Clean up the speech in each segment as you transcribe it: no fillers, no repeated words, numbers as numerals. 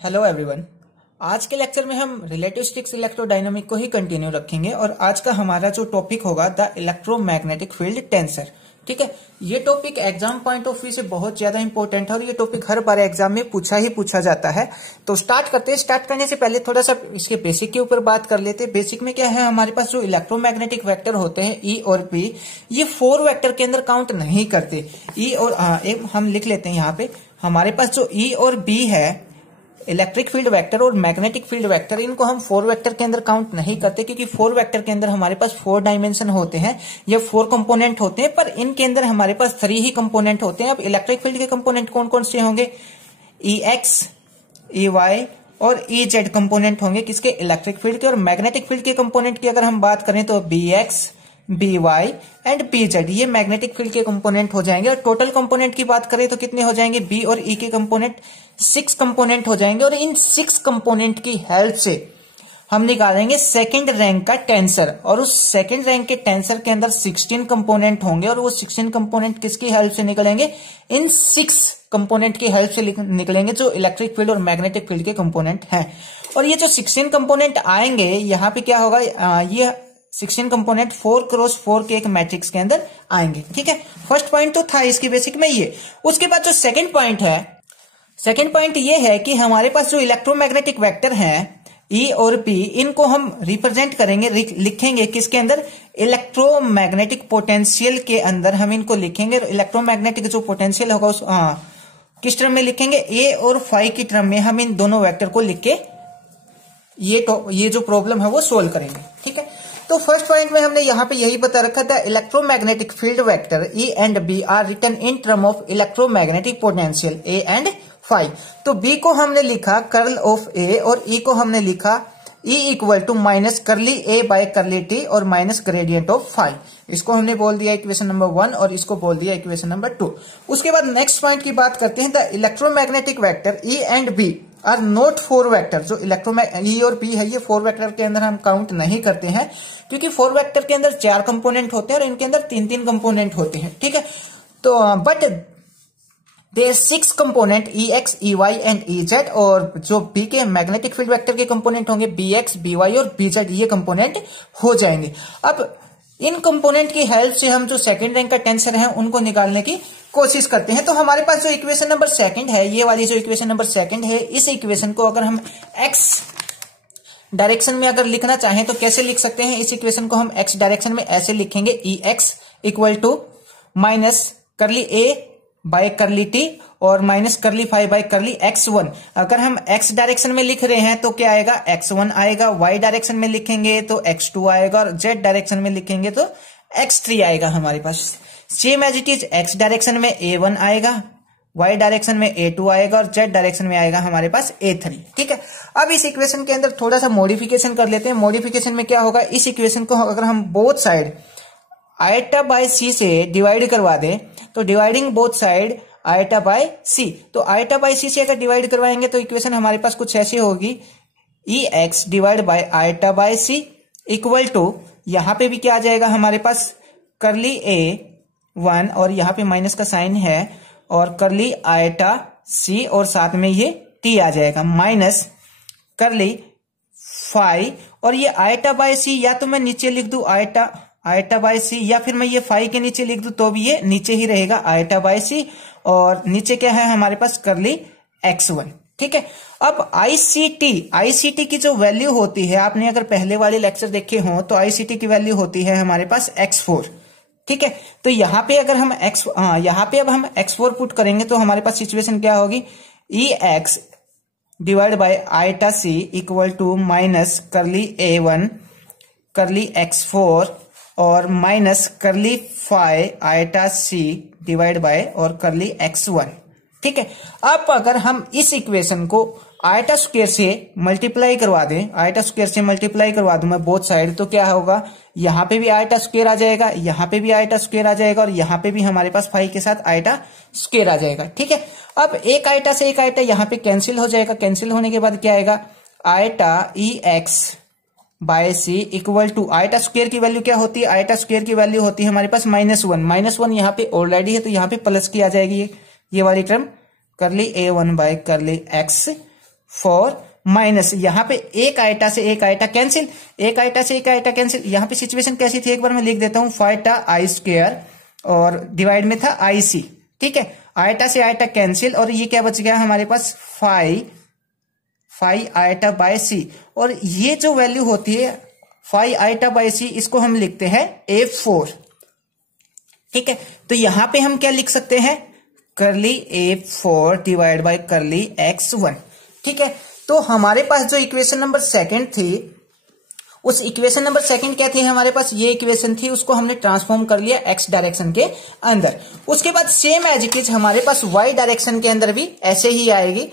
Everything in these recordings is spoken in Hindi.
Hello everyone. आज के लेक्चर में हम रिलेटिविस्टिक्स इलेक्ट्रोडायनामिक को ही कंटिन्यू रखेंगे और आज का हमारा जो टॉपिक होगा द इलेक्ट्रोमैग्नेटिक फील्ड टेंसर। ठीक है, ये topic exam point of view से बहुत ज्यादा इंपॉर्टेंट है और ये टॉपिक हर बार एग्जाम में पूछा जाता है। तो स्टार्ट करते हैं। स्टार्ट करने से पहले थोड़ा सा इसके बेसिक के ऊपर बात कर लेते हैं। बेसिक में क्या है, हमारे पास जो इलेक्ट्रोमैग्नेटिक वेक्टर होते हैं ई और पी, ये 4 वेक्टर के अंदर काउंट नहीं करते। ई और हम लिख लेते हैं यहाँ पे, हमारे पास जो ई और बी है इलेक्ट्रिक फील्ड वेक्टर और मैग्नेटिक फील्ड वेक्टर, इनको हम 4 वेक्टर के अंदर काउंट नहीं करते क्योंकि 4 वेक्टर के अंदर हमारे पास 4 डायमेंशन होते हैं या 4 कंपोनेंट होते हैं, पर इनके अंदर हमारे पास 3 ही कंपोनेंट होते हैं। अब इलेक्ट्रिक फील्ड के कंपोनेंट कौन कौन से होंगे? ई एक्स, ई वाई और ई जेड कंपोनेंट होंगे किसके? इलेक्ट्रिक फील्ड के। और मैग्नेटिक फील्ड के कंपोनेंट की अगर हम बात करें तो B X, B Y and B Z, ये मैग्नेटिक फील्ड के कंपोनेंट हो जाएंगे। और टोटल कंपोनेंट की बात करें तो कितने हो जाएंगे? बी और ई के कंपोनेंट 6 कंपोनेंट हो जाएंगे। और इन 6 कंपोनेंट की हेल्प से हम निकालेंगे सेकंड रैंक का टेंसर, और उस सेकंड रैंक के टेंसर के अंदर 16 कंपोनेंट होंगे और वो 16 कंपोनेंट किसकी हेल्प से निकलेंगे? इन 6 कंपोनेंट की हेल्प से निकलेंगे जो इलेक्ट्रिक फील्ड और मैग्नेटिक फील्ड के कंपोनेंट हैं। और ये जो 16 कंपोनेंट आएंगे, यहाँ पे क्या होगा, ये 16 कंपोनेंट 4x4 के एक मैट्रिक्स के अंदर आएंगे। ठीक है, फर्स्ट पॉइंट तो था इसकी बेसिक में ये। उसके बाद जो सेकंड पॉइंट है, सेकंड पॉइंट ये है कि हमारे पास जो इलेक्ट्रोमैग्नेटिक वेक्टर हैं ई और पी, इनको हम रिप्रेजेंट करेंगे, लिखेंगे किसके अंदर? इलेक्ट्रोमैग्नेटिक पोटेंशियल के अंदर हम इनको लिखेंगे। इलेक्ट्रोमैग्नेटिक जो पोटेंशियल होगा उस किस टर्म में लिखेंगे? ए और फाई की टर्म में हम इन दोनों वेक्टर को लिख के ये जो प्रॉब्लम है वो सोल्व करेंगे। ठीक है, तो फर्स्ट पॉइंट में हमने यहाँ पे यही बता रखा था, electromagnetic field vector E and B are written in term of electromagnetic potential A and phi. तो बी को हमने लिखा कर्ल ऑफ ए और ई को हमने लिखा E equal to minus curly A by curly T और माइनस ग्रेडियंट ऑफ फाई। इसको हमने बोल दिया इक्वेशन नंबर 1 और इसको बोल दिया इक्वेशन नंबर 2। उसके बाद नेक्स्ट पॉइंट की बात करते हैं, the electromagnetic vector E and B are not 4 vector. जो ई और बी है ये 4 वेक्टर के अंदर हम काउंट नहीं करते हैं क्योंकि 4 वेक्टर के अंदर 4 कंपोनेंट होते हैं और इनके अंदर 3-3 कंपोनेंट होते हैं। ठीक है, तो but there 6 component E X, E Y and E Z, और जो बी के मैग्नेटिक फील्ड वेक्टर के कंपोनेंट होंगे बी एक्स, बी वाई और बी जेड, ये कंपोनेंट हो जाएंगे। अब इन कंपोनेंट की हेल्प से हम जो सेकंड रैंक का टेंसर है उनको निकालने की कोशिश करते हैं। तो हमारे पास जो इक्वेशन नंबर 2 है, ये वाली जो इक्वेशन नंबर 2 है, इस इक्वेशन को अगर हम एक्स डायरेक्शन में अगर लिखना चाहें तो कैसे लिख सकते हैं? इस इक्वेशन को हम एक्स डायरेक्शन में ऐसे लिखेंगे, E x equal to minus curly A by curly T और minus curly phi by curly x1। अगर हम x डायरेक्शन में लिख रहे हैं तो क्या आएगा? x1 आएगा। y डायरेक्शन में लिखेंगे तो x2 आएगा और z डायरेक्शन में लिखेंगे तो x3 आएगा हमारे पास। Same as it is x direction में a1 आएगा, y डायरेक्शन में a2 आएगा और z डायरेक्शन में आएगा हमारे पास a3। ठीक है, अब इस इक्वेशन के अंदर थोड़ा सा मॉडिफिकेशन कर लेते हैं। मॉडिफिकेशन में क्या होगा, इस इक्वेशन को अगर हम both side eta by c से डिवाइड करवा दें तो dividing both side eta by c, तो आयटा बाय सी से अगर डिवाइड करवाएंगे तो इक्वेशन हमारे पास कुछ ऐसी होगी, E x divide by eta by C equal to, यहां पे भी क्या आ जाएगा हमारे पास? करली ए 1 और यहां पे माइनस का साइन है और करली आयटा सी और साथ में ये टी आ जाएगा, माइनस करली फाई और ये आयटा बाय सी, या तो मैं नीचे लिख दू आयटा बाय सी, या फिर मैं ये फाई के नीचे लिख दूं तो भी ये नीचे ही रहेगा आयटा बाय सी, और नीचे क्या है हमारे पास? करली x1। ठीक है, अब आईसीटी की जो वैल्यू होती है, आपने अगर पहले वाले लेक्चर देखे हो तो आईसीटी की वैल्यू होती है हमारे पास x4। ठीक है, तो यहाँ पे अगर हम यहाँ पे अब हम x4 पुट करेंगे तो हमारे पास सिचुएशन क्या होगी? E x divide by eta c equal to minus curly a1 curly x4 और minus curly phi eta c divide by और करली x1। ठीक है, अब अगर हम इस इक्वेशन को आयटा स्क्वायर से मल्टीप्लाई करवा दें, आयटा स्क्वायर से मल्टीप्लाई करवा दूं मैं बोथ साइड, तो क्या होगा? यहां पे भी आयटा स्क्वायर आ जाएगा, यहां पे भी आयटा स्क्वायर आ जाएगा और यहां पे भी हमारे पास फाई के साथ आयटा स्क्वायर आ जाएगा। ठीक है, अब एक आयटा से एक आयटा यहां पे कैंसिल हो जाएगा। कैंसिल होने के बाद क्या आएगा? Iota E X by C equal to, iota square की वैल्यू क्या होती है? आयटा स्क्वायर की वैल्यू होती है हमारे पास -1 यहाँ पे ऑलरेडी है तो यहाँ पे प्लस की आ जाएगी ये वाली टर्म, करली a1 bye curly x 4 minus यहाँ पे एक आइटा से एक आइटा कैंसिल, एक आइटा से एक आइटा कैंसिल। यहाँ पे सिचुएशन कैसी थी एक बार मैं लिख देता हूं, फाइटा आई स्क्वायर और डिवाइड में था आई सी। ठीक है, आइटा से आइटा कैंसिल और ये क्या बच गया हमारे पास 5 आइटा बाय सी। और ये जो वैल्यू होती है 5 आइटा बाय सी, इसको हम लिखते हैं A4। ठीक है, तो यहां पे हम क्या लिख सकते हैं, करली A4 divide by curly X1। ठीक है, तो हमारे पास जो इक्वेशन नंबर सेकंड थी, उस इक्वेशन नंबर सेकंड क्या थी हमारे पास, ये इक्वेशन थी, उसको हमने ट्रांसफॉर्म कर लिया x डायरेक्शन के अंदर। उसके बाद सेम एज इट इज हमारे पास y डायरेक्शन के अंदर भी ऐसे ही आएगी।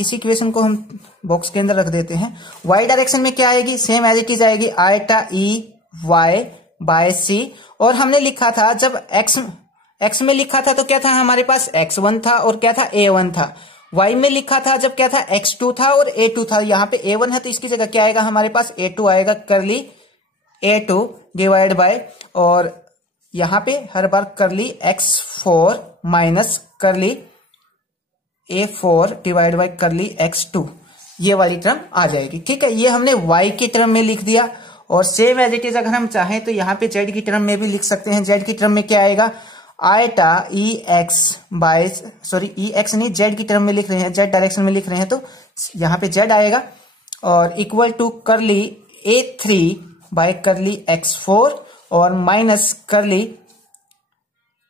इस इक्वेशन को हम बॉक्स के अंदर रख देते हैं। y डायरेक्शन में क्या आएगी, सेम एज इट इज आएगी, आइटा ई वाई बाय सी। और हमने लिखा था जब x में लिखा था तो क्या था हमारे पास, x1 था और क्या था, a1 था। y में लिखा था जब क्या था, x2 था और a2 था। यहाँ पे a1 है तो इसकी जगह क्या आएगा हमारे पास, a2 आएगा, करली a2 डिवाइड बाय, और यहाँ पे हर बार करली x4 माइनस करली a4 डिवाइड बाय करली x2, ये वाली टर्म आ जाएगी। ठीक है, ये हमने y की टर्म में लिख दिया। और सेम एज इट इज अगर हम चाहें तो यहाँ पे z की टर्म में भी लिख सकते हैं। z की टर्म में क्या आएगा, आइटा ई एक्स नहीं, z की टर्म में लिख रहे हैं, z डायरेक्शन में लिख रहे हैं तो यहाँ पे z आएगा, और इक्वल टू करली A3 बाय करली x4 और माइनस करली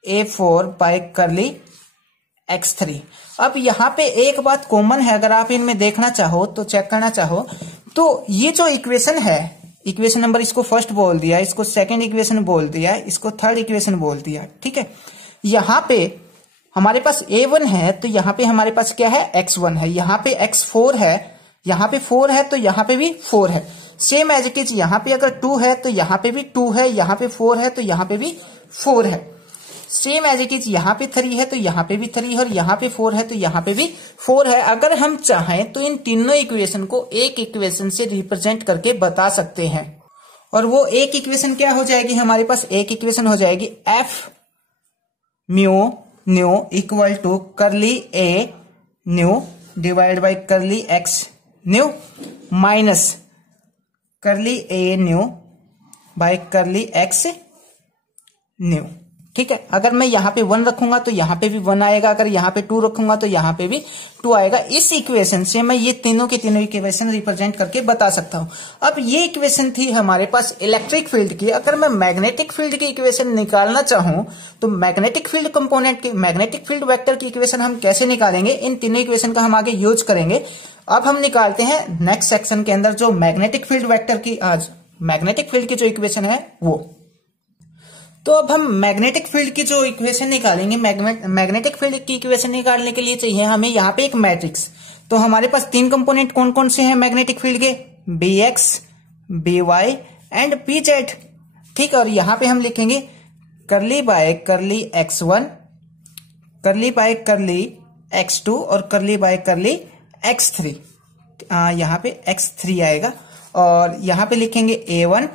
A4 बाय करली x3। अब यहाँ पे एक बात कॉमन है, अगर आप इनमें देखना चाहो तो चेक करना चाहो तो ये जो इक्वेशन है, इक्वेशन नंबर इसको फर्स्ट बोल दिया, इसको सेकंड इक्वेशन बोल दिया, इसको थर्ड इक्वेशन बोल दिया। ठीक है, यहाँ पे हमारे पास A1 है तो यहाँ पे हमारे पास क्या है, x1 है, यहाँ पे x4 है, यहाँ पे 4 है तो यहाँ पे भी 4 है। सेम एज इट इज यहाँ पे अगर 2 है तो यहाँ पे भी 2 है, यहाँ पे 4 है तो यहाँ पे भी 4 है। सेम एज इट इज यहाँ पे 3 है तो यहाँ पे भी 3 है, और यहाँ पे 4 है तो यहाँ पे भी 4 है। अगर हम चाहें तो इन तीनों इक्वेशन को एक इक्वेशन से रिप्रेजेंट करके बता सकते हैं, और वो एक इक्वेशन क्या हो जाएगी हमारे पास, एक इक्वेशन हो जाएगी F mu nu equal to curly A nu divide by curly X nu minus curly A nu by curly X nu. ठीक है, अगर मैं यहाँ पे 1 रखूंगा तो यहाँ पे भी 1 आएगा, अगर यहाँ पे 2 रखूंगा तो यहाँ पे भी 2 आएगा। इस इक्वेशन से मैं ये तीनों के तीनों इक्वेशन रिप्रेजेंट करके बता सकता हूं। अब ये इक्वेशन थी हमारे पास इलेक्ट्रिक फील्ड की। अगर मैं मैग्नेटिक फील्ड की इक्वेशन निकालना चाहूं तो मैग्नेटिक फील्ड कंपोनेंट की, मैग्नेटिक फील्ड वेक्टर की इक्वेशन हम कैसे निकालेंगे, इन तीनों इक्वेशन का हम आगे यूज करेंगे। अब हम निकालते हैं नेक्स्ट सेक्शन के अंदर जो मैग्नेटिक फील्ड वेक्टर की, आज मैग्नेटिक फील्ड की जो इक्वेशन है वो। तो अब हम मैग्नेटिक फील्ड की जो इक्वेशन निकालेंगे, मैग्नेटिक फील्ड की इक्वेशन निकालने के लिए चाहिए हमें यहाँ पे एक मैट्रिक्स। तो हमारे पास 3 कंपोनेंट कौन कौन से हैं मैग्नेटिक फील्ड के, Bx, By एंड Bz। ठीक है, और यहाँ पे हम लिखेंगे करली बाय करली x1, करली बाय करली x2 और करली बाय करली x3। यहाँ पे x3 आएगा, और यहाँ पे लिखेंगे A1,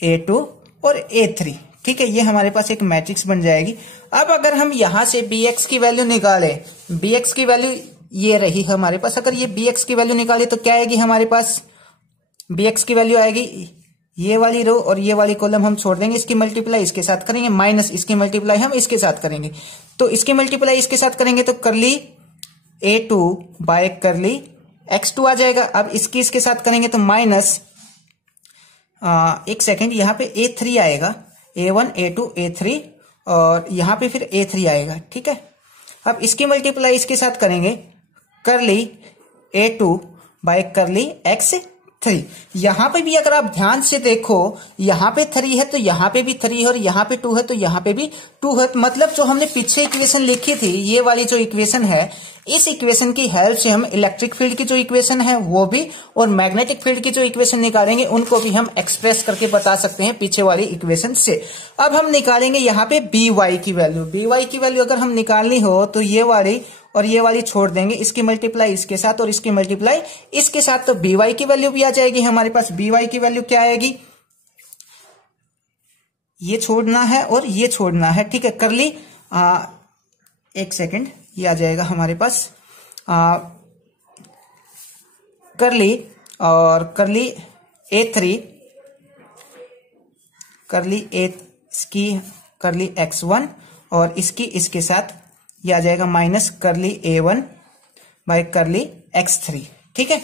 A2 और A3। ठीक है, ये हमारे पास एक मैट्रिक्स बन जाएगी। अब अगर हम यहां से Bx की वैल्यू निकालें, Bx की वैल्यू ये रही हमारे पास, अगर ये Bx की वैल्यू निकाले तो क्या आएगी हमारे पास, Bx की वैल्यू आएगी ये वाली रो और ये वाली कॉलम हम छोड़ देंगे, इसकी मल्टीप्लाई इसके साथ करेंगे, माइनस इसकी मल्टीप्लाई हम इसके साथ करेंगे। तो इसकी मल्टीप्लाई इसके साथ करेंगे तो करली A2 बाय करली x2 आ जाएगा। अब इसकी इसके साथ करेंगे तो माइनस, एक सेकेंड, यहाँ पे A3 आएगा, A1, A2, A3, और यहाँ पे फिर A3 आएगा। ठीक है, अब इसकी मल्टीप्लाई इसके साथ करेंगे, करली A2 बाय करली x3। यहाँ पे भी अगर आप ध्यान से देखो, यहाँ पे 3 है तो यहाँ पे भी 3 है, और यहाँ पे 2 है तो यहाँ पे भी 2 है। मतलब जो हमने पीछे इक्वेशन लिखी थी, ये वाली जो इक्वेशन है, इस इक्वेशन की हेल्प से हम इलेक्ट्रिक फील्ड की जो इक्वेशन है वो भी, और मैग्नेटिक फील्ड की जो इक्वेशन निकालेंगे उनको भी हम एक्सप्रेस करके बता सकते हैं पीछे वाली इक्वेशन से। अब हम निकालेंगे यहाँ पे By की वैल्यू। By की वैल्यू अगर हम निकालनी हो तो ये वाली और ये वाली छोड़ देंगे, इसकी मल्टीप्लाई इसके साथ और इसकी मल्टीप्लाई इसके साथ, तो By की वैल्यू भी आ जाएगी हमारे पास। By की वैल्यू क्या आएगी, ये छोड़ना है और ये छोड़ना है। ठीक है, करली एक सेकेंड, ये आ जाएगा हमारे पास करली और करली A3 करली इसकी करली X1 और इसकी इसके साथ ये आ जाएगा माइनस करली A1 बाय करली X3। ठीक है,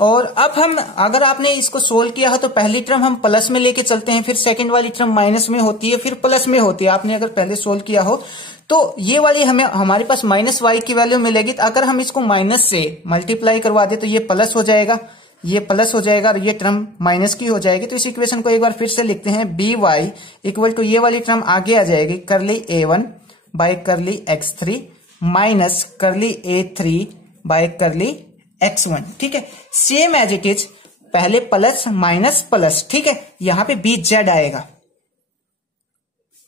और अब हम अगर आपने इसको सोल्व किया हो तो पहली टर्म हम प्लस में लेके चलते हैं, फिर सेकंड वाली टर्म माइनस में होती है, फिर प्लस में होती है। आपने अगर पहले सोल्व किया हो तो ये वाली हमारे पास माइनस वाई की वैल्यू मिलेगी। तो अगर हम इसको माइनस से मल्टीप्लाई करवा दे तो ये प्लस हो जाएगा, ये प्लस हो जाएगा और ये टर्म माइनस की हो जाएगी। तो इस इक्वेशन को एक बार फिर से लिखते हैं, बी वाई इक्वल टू ये वाली टर्म आगे आ जाएगी करली A1 बाय करली X3 माइनस करली A3 बाय करली X1। ठीक है, सेम एज इट इज, पहले प्लस माइनस प्लस। ठीक है, यहां पे बी जेड आएगा।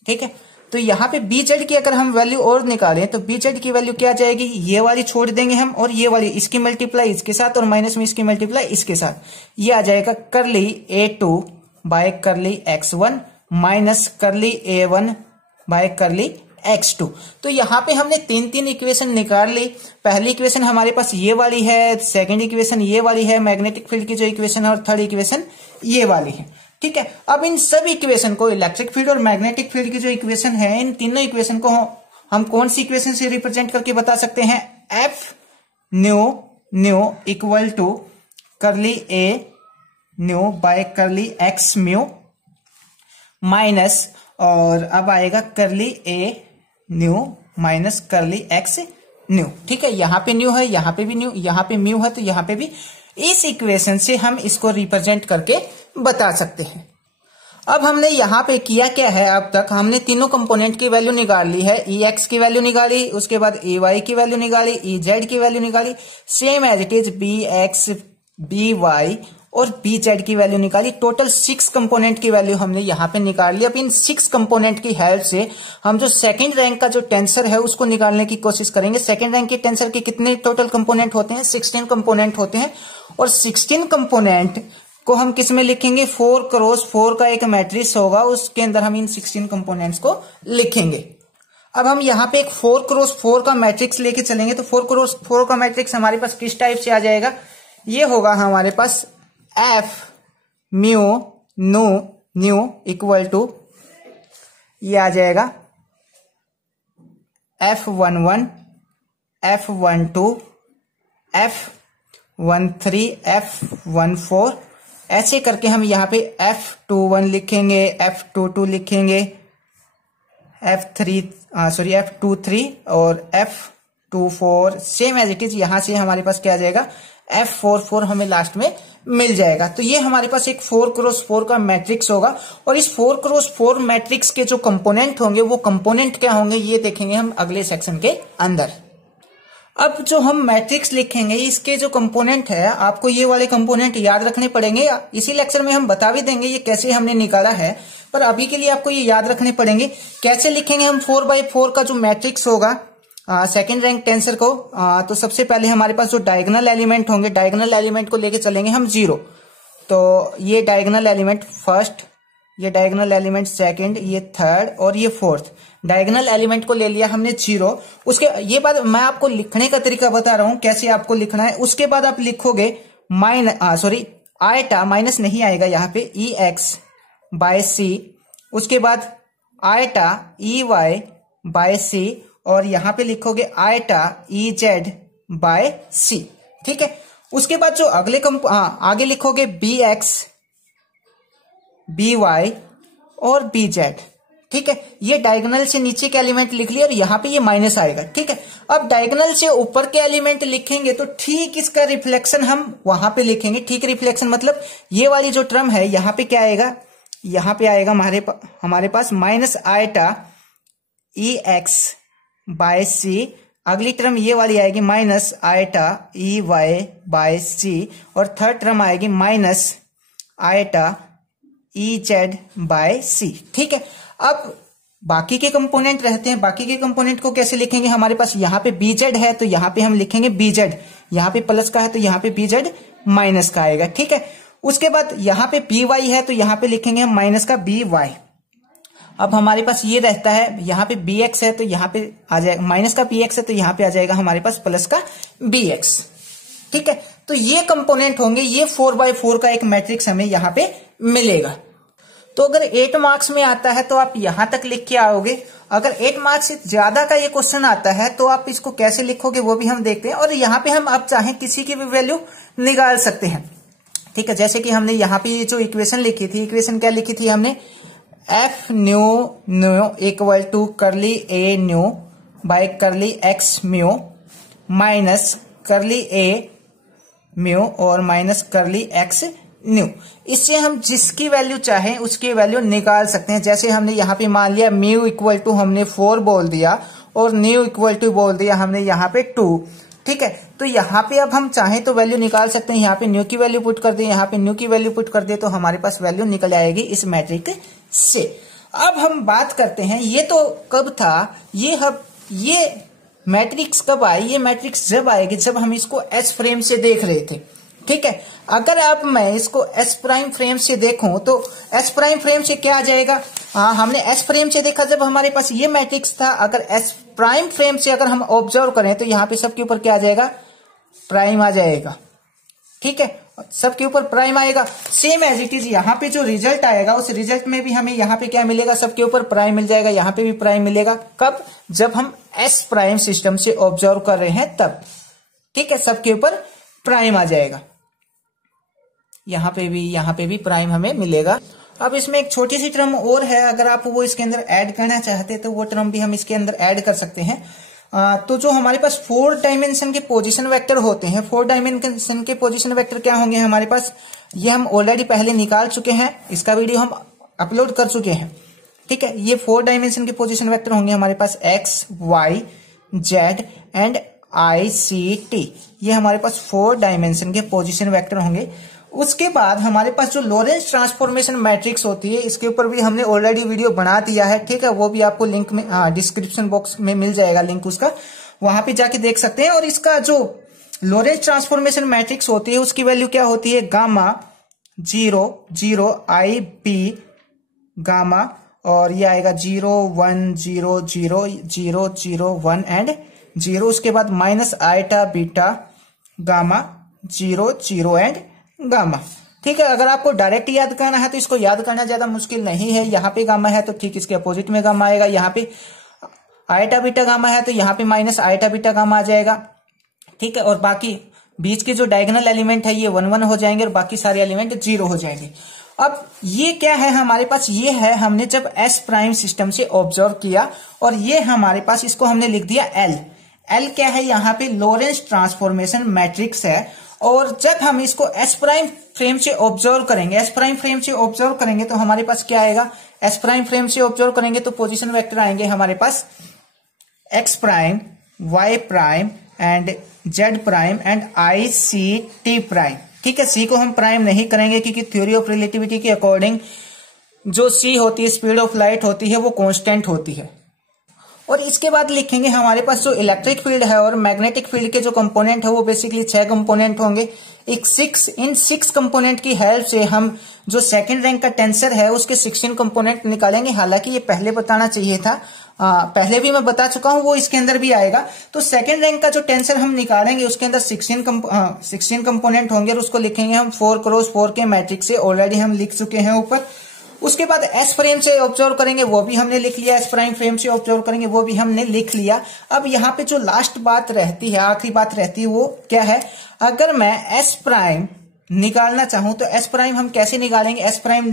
ठीक है, तो यहां पे बी जेड की अगर हम वैल्यू और निकालें तो बी जेड की वैल्यू क्या आ जाएगी, ये वाली छोड़ देंगे हम और ये वाली इसकी मल्टीप्लाई इसके साथ और माइनस में इसकी मल्टीप्लाई इसके साथ, ये आ जाएगा करली A2 bye curly X1 minus curly A1 bye करली X2। तो यहां पे हमने तीन इक्वेशन निकाल ली। पहली इक्वेशन हमारे पास ये वाली है, सेकंड इक्वेशन ये वाली है मैग्नेटिक फील्ड की जो इक्वेशन है, और थर्ड इक्वेशन ये वाली है। ठीक है, अब इन सब इक्वेशन को, इलेक्ट्रिक फील्ड और मैग्नेटिक फील्ड की जो इक्वेशन है, इन तीनों इक्वेशन को हम कौन सी इक्वेशन से रिप्रेजेंट करके बता सकते हैं, F new equal to curly A nu by curly X mu minus, और अब आएगा करली A न्यू माइनस करली X न्यू। ठीक है, यहां पे न्यू है, यहां पे भी न्यू, यहां पे म्यू है, तो यहां पे भी इस इक्वेशन से हम इसको रिप्रेजेंट करके बता सकते हैं। अब हमने यहां पे किया क्या है, अब तक हमने तीनों कंपोनेंट की वैल्यू निकाल ली है। EX की वैल्यू निकाली, उसके बाद EY की वैल्यू निकाली, EZ की वैल्यू निकाली, same as it is BX BY और BZ की वैल्यू निकाली। टोटल 6 कंपोनेंट की वैल्यू हमने यहाँ पे निकाल ली। अब इन 6 कंपोनेंट की हेल्प से हम जो सेकंड रैंक का जो टेंसर है उसको निकालने की कोशिश करेंगे। सेकंड रैंक के टेंसर के कितने टोटल कंपोनेंट होते हैं, 16 कंपोनेंट होते हैं, और 16 कंपोनेंट को हम किस में लिखेंगे, 4 क्रॉस 4 का एक मैट्रिक्स होगा, उसके अंदर हम इन 16 कंपोनेंट्स को लिखेंगे। अब हम यहाँ पे एक 4 क्रॉस 4 का मैट्रिक्स लेके चलेंगे। तो 4 क्रॉस 4 का मैट्रिक्स हमारे पास किस टाइप से आ जाएगा, ये होगा हमारे पास F mu nu equal to, ये आ जाएगा F11 F12 F13 F14, ऐसे करके हम यहाँ पे F21 लिखेंगे, F22 लिखेंगे, F23 और F24 same as it is. यहां से हमारे पास क्या आ जाएगा, F44 हमें लास्ट में मिल जाएगा। तो ये हमारे पास एक 4 क्रॉस 4 का मैट्रिक्स होगा, और इस 4 क्रॉस 4 मैट्रिक्स के जो कंपोनेंट होंगे वो कंपोनेंट क्या होंगे ये देखेंगे हम अगले सेक्शन के अंदर। अब जो हम मैट्रिक्स लिखेंगे इसके जो कंपोनेंट है, आपको ये वाले कंपोनेंट याद रखने पड़ेंगे। इसी लेक्चर में हम बता भी देंगे ये कैसे हमने निकाला है, पर अभी के लिए आपको ये याद रखने पड़ेंगे। कैसे लिखेंगे हम 4x4 का जो मैट्रिक्स होगा सेकेंड रैंक टेंसर को, तो सबसे पहले हमारे पास जो डायगोनल एलिमेंट होंगे, डायगोनल एलिमेंट को लेके चलेंगे हम 0। तो ये डायगोनल एलिमेंट फर्स्ट, ये डायगोनल एलिमेंट सेकंड, ये थर्ड और ये फोर्थ। डायगोनल एलिमेंट को ले लिया हमने 0। उसके ये बात मैं आपको लिखने का तरीका बता रहा हूं कैसे आपको लिखना है। उसके बाद आप लिखोगे आयटा, माइनस नहीं आएगा यहाँ पे, EX बाय C, उसके बाद आयटा EY बाय C, और यहां पे लिखोगे आयटा EZ बाय C। ठीक है, उसके बाद जो आगे लिखोगे BX BY और BZ। ठीक है, ये डायगोनल से नीचे के एलिमेंट लिख लिया और यहां पे ये माइनस आएगा। ठीक है, अब डायगोनल से ऊपर के एलिमेंट लिखेंगे तो ठीक इसका रिफ्लेक्शन हम वहां पे लिखेंगे। ठीक रिफ्लेक्शन मतलब ये वाली जो टर्म है यहां पे क्या आएगा, यहां पे आएगा हमारे पास minus eta EX by C, अगली टर्म ये वाली आएगी minus eta EY by C, और थर्ड टर्म आएगी minus eta EZ by C। ठीक है, अब बाकी के कंपोनेंट रहते हैं। बाकी के कंपोनेंट को कैसे लिखेंगे, हमारे पास यहाँ पे BZ है तो यहाँ पे हम लिखेंगे BZ, यहाँ पे प्लस का है तो यहाँ पे BZ माइनस का आएगा। ठीक है, उसके बाद यहाँ पे BY है तो यहाँ पे लिखेंगे हम माइनस का BY। अब हमारे पास ये रहता है, यहाँ पे BX है तो यहाँ पे आ जाएगा माइनस का BX है तो यहाँ पे आ जाएगा हमारे पास प्लस का BX। ठीक है, तो ये कंपोनेंट होंगे, ये 4x4 का एक मैट्रिक्स हमें यहाँ पे मिलेगा। तो अगर 8 मार्क्स में आता है तो आप यहां तक लिख के आओगे। अगर 8 मार्क्स से ज्यादा का ये क्वेश्चन आता है तो आप इसको कैसे लिखोगे वो भी हम देखते हैं। और यहाँ पे हम आप चाहें किसी की भी वैल्यू निकाल सकते हैं, ठीक है। जैसे कि हमने यहाँ पे ये जो इक्वेशन लिखी थी, इक्वेशन क्या लिखी थी हमने, एफ न्यू इक्वल टू करली ए न्यू बाय करली एक्स म्यू माइनस करली ए म्यू और माइनस करली एक्स न्यू। इससे हम जिसकी वैल्यू चाहें उसकी वैल्यू निकाल सकते हैं। जैसे हमने यहाँ पे मान लिया म्यू इक्वल टू हमने 4 बोल दिया और न्यू इक्वल टू बोल दिया हमने यहाँ पे 2, ठीक है। तो यहाँ पे अब हम चाहें तो वैल्यू निकाल सकते हैं। यहाँ पे न्यू की वैल्यू पुट कर दें, यहाँ पे न्यू की वैल्यू पुट कर दे तो हमारे पास वैल्यू निकल आएगी इस मैट्रिक्स से। अब हम बात करते हैं, ये तो कब था, ये मैट्रिक्स कब आई, ये मैट्रिक्स जब आएगी जब हम इसको एस फ्रेम से देख रहे थे, ठीक है। अगर अब मैं इसको एस प्राइम फ्रेम से देखूं तो एस प्राइम फ्रेम से क्या आ जाएगा, हमने एस फ्रेम से देखा जब हमारे पास ये मैट्रिक्स था। अगर एस प्राइम फ्रेम से अगर हम ऑब्जर्व करें तो यहाँ पे सबके ऊपर क्या आ जाएगा, प्राइम आ जाएगा, ठीक है। सबके ऊपर प्राइम आएगा। सेम एज इट इज यहाँ पे जो रिजल्ट आएगा उस रिजल्ट में भी हमें यहाँ पे क्या मिलेगा, सबके ऊपर प्राइम मिल जाएगा। यहाँ पे भी प्राइम मिलेगा। कब, जब हम एस प्राइम सिस्टम से ऑब्जर्व कर रहे हैं तब, ठीक है। सबके ऊपर प्राइम आ जाएगा। यहाँ पे भी प्राइम हमें मिलेगा। अब इसमें एक छोटी सी टर्म और है, अगर आप वो इसके अंदर ऐड करना चाहते तो वो टर्म भी हम इसके अंदर ऐड कर सकते हैं। तो जो हमारे पास 4 डायमेंशन के पोजीशन वेक्टर होते हैं, 4 डायमेंशन के पोजीशन वेक्टर क्या होंगे हमारे पास, ये हम ऑलरेडी पहले निकाल चुके हैं, इसका वीडियो हम अपलोड कर चुके हैं, ठीक है। ये 4 डायमेंशन के पोजीशन वेक्टर होंगे हमारे पास x y z and I C t. ये हमारे पास 4 डायमेंशन के पोजीशन वेक्टर होंगे। उसके बाद हमारे पास जो लॉरेंस ट्रांसफॉर्मेशन मैट्रिक्स होती है, इसके ऊपर भी हमने ऑलरेडी वीडियो बना दिया है, ठीक है। वो भी आपको लिंक में डिस्क्रिप्शन बॉक्स में मिल जाएगा लिंक उसका, वहां पे जाके देख सकते हैं। और इसका जो लॉरेंस ट्रांसफॉर्मेशन मैट्रिक्स होती है उसकी वैल्यू क्या होती है, गामा 0 0 आई पी गामा, और ये आएगा 0 1 0 0 0 0 1 एंड 0। उसके बाद minus iota beta gamma 0 0 and gamma, ठीक है। अगर आपको डायरेक्ट याद करना है तो इसको याद करना ज्यादा मुश्किल नहीं है। यहाँ पे गामा है तो ठीक इसके अपोजिट में गामा आएगा। यहाँ पे आइटा बीटा गामा है तो यहाँ पे माइनस आइटा बीटा गामा आ जाएगा, ठीक है। और बाकी बीच के जो डायगोनल एलिमेंट है ये 1 1 हो जाएंगे और बाकी सारे एलिमेंट 0 हो जाएंगे। अब ये क्या है हमारे पास, ये है हमने जब एस प्राइम सिस्टम से ऑब्जर्व किया और ये हमारे पास इसको हमने लिख दिया एल। एल क्या है, यहाँ पे लॉरेंस ट्रांसफॉर्मेशन मैट्रिक्स है। और जब हम इसको एस प्राइम फ्रेम से ऑब्जर्व करेंगे, एस प्राइम फ्रेम से ऑब्जर्व करेंगे तो हमारे पास क्या आएगा, एस प्राइम फ्रेम से ऑब्जर्व करेंगे तो पोजीशन वेक्टर आएंगे हमारे पास X prime Y prime and Z prime and I C T prime, ठीक है। सी को हम प्राइम नहीं करेंगे क्योंकि थ्योरी ऑफ रिलेटिविटी के अकॉर्डिंग जो सी होती है, स्पीड ऑफ लाइट होती है, वो कांस्टेंट होती है। और इसके बाद लिखेंगे हमारे पास जो इलेक्ट्रिक फील्ड है और मैग्नेटिक फील्ड के जो कंपोनेंट है वो बेसिकली 6 कंपोनेंट होंगे। इन 6 कंपोनेंट की हेल्प से हम जो सेकंड रैंक का टेंसर है उसके 16 कंपोनेंट निकालेंगे। हालांकि ये पहले बताना चाहिए था, पहले भी मैं बता चुका हूं, वो इसके अंदर भी आएगा। तो सेकंड रैंक का जो टेंसर हम निकालेंगे उसके अंदर 16 कंपोनेंट होंगे और उसको लिखेंगे हम 4x4 के मैट्रिक्स से, ऑलरेडी हम लिख चुके हैं ऊपर। उसके बाद एस फ्रेम से ऑब्जर्व करेंगे, वो भी हमने लिख लिया। एस प्राइम फ्रेम से ऑब्जर्व करेंगे, वो भी हमने लिख लिया। अब यहाँ पे जो लास्ट बात रहती है, आखिरी बात रहती है, वो क्या है, अगर मैं एस प्राइम निकालना चाहूं तो एस प्राइम हम कैसे निकालेंगे, एस प्राइम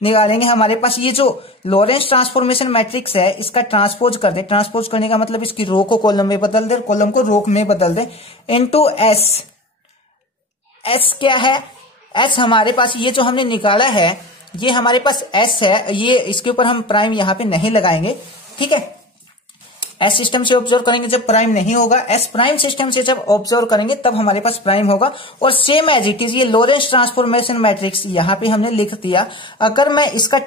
निकालेंगे हमारे पास ये जो लॉरेंस ट्रांसफॉर्मेशन मैट्रिक्स है इसका ट्रांसपोज कर दे। ट्रांसपोज करने का मतलब इसकी रो को कॉलम में बदल दे, कॉलम को रो में बदल दे, इनटू एस। एस क्या है, एस हमारे पास ये जो हमने निकाला है ये हमारे पास एस है, ये इसके ऊपर हम प्राइम यहाँ पे नहीं लगाएंगे, ठीक है। एस सिस्टम से ऑब्जर्व करेंगे जब प्राइम नहीं होगा, एस प्राइम सिस्टम से जब ऑब्जर्व करेंगे तब हमारे पास प्राइम होगा। और सेम एज इट इज ये लॉरेंस ट्रांसफॉर्मेशन मैट्रिक्स यहाँ पे हमने लिख दिया। अगर मैं इसका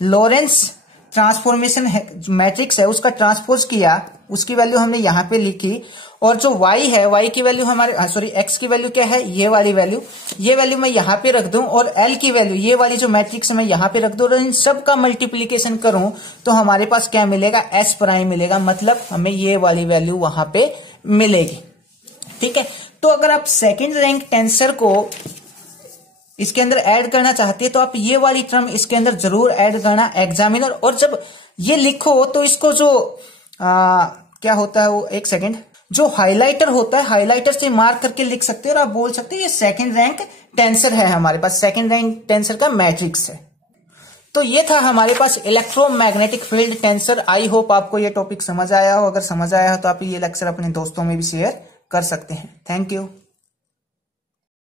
लॉरेंस ट्रांसफॉर्मेशन मैट्रिक्स है उसका ट्रांसपोज किया, उसकी वैल्यू हमने यहाँ पे लिखी। और जो y है, y की वैल्यू हमारे x की वैल्यू क्या है, ये वाली वैल्यू, ये वैल्यू मैं यहाँ पे रख दूं। और l की वैल्यू, ये वाली जो मैट्रिक्स मैं यहाँ पे रख दूं और इन सब का मल्टीप्लीकेशन करूं तो हमारे पास क्या मिलेगा, s प्राइम मिलेगा। मतलब हमें ये वाली वैल्यू वहां पे मिलेगी। ठीक है, तो अगर आप सेकंड रैंक टेंसर को इसके अंदर ऐड करना चाहते हैं तो आप ये वाली टर्म इसके अंदर जरूर ऐड करना एग्जामिनर। और जब ये लिखो तो इसको जो क्या होता है वो, एक सेकेंड, जो हाइलाइटर होता है हाइलाइटर से मार्क करके लिख सकते हैं और आप बोल सकते हैं ये सेकंड रैंक टेंसर है, हमारे पास सेकंड रैंक टेंसर का मैट्रिक्स है। तो ये था हमारे पास electromagnetic field tensor. I hope आपको ये टॉपिक समझ आया हो। अगर समझ आया हो तो आप ये लेक्चर अपने दोस्तों में भी शेयर कर सकते हैं। Thank you.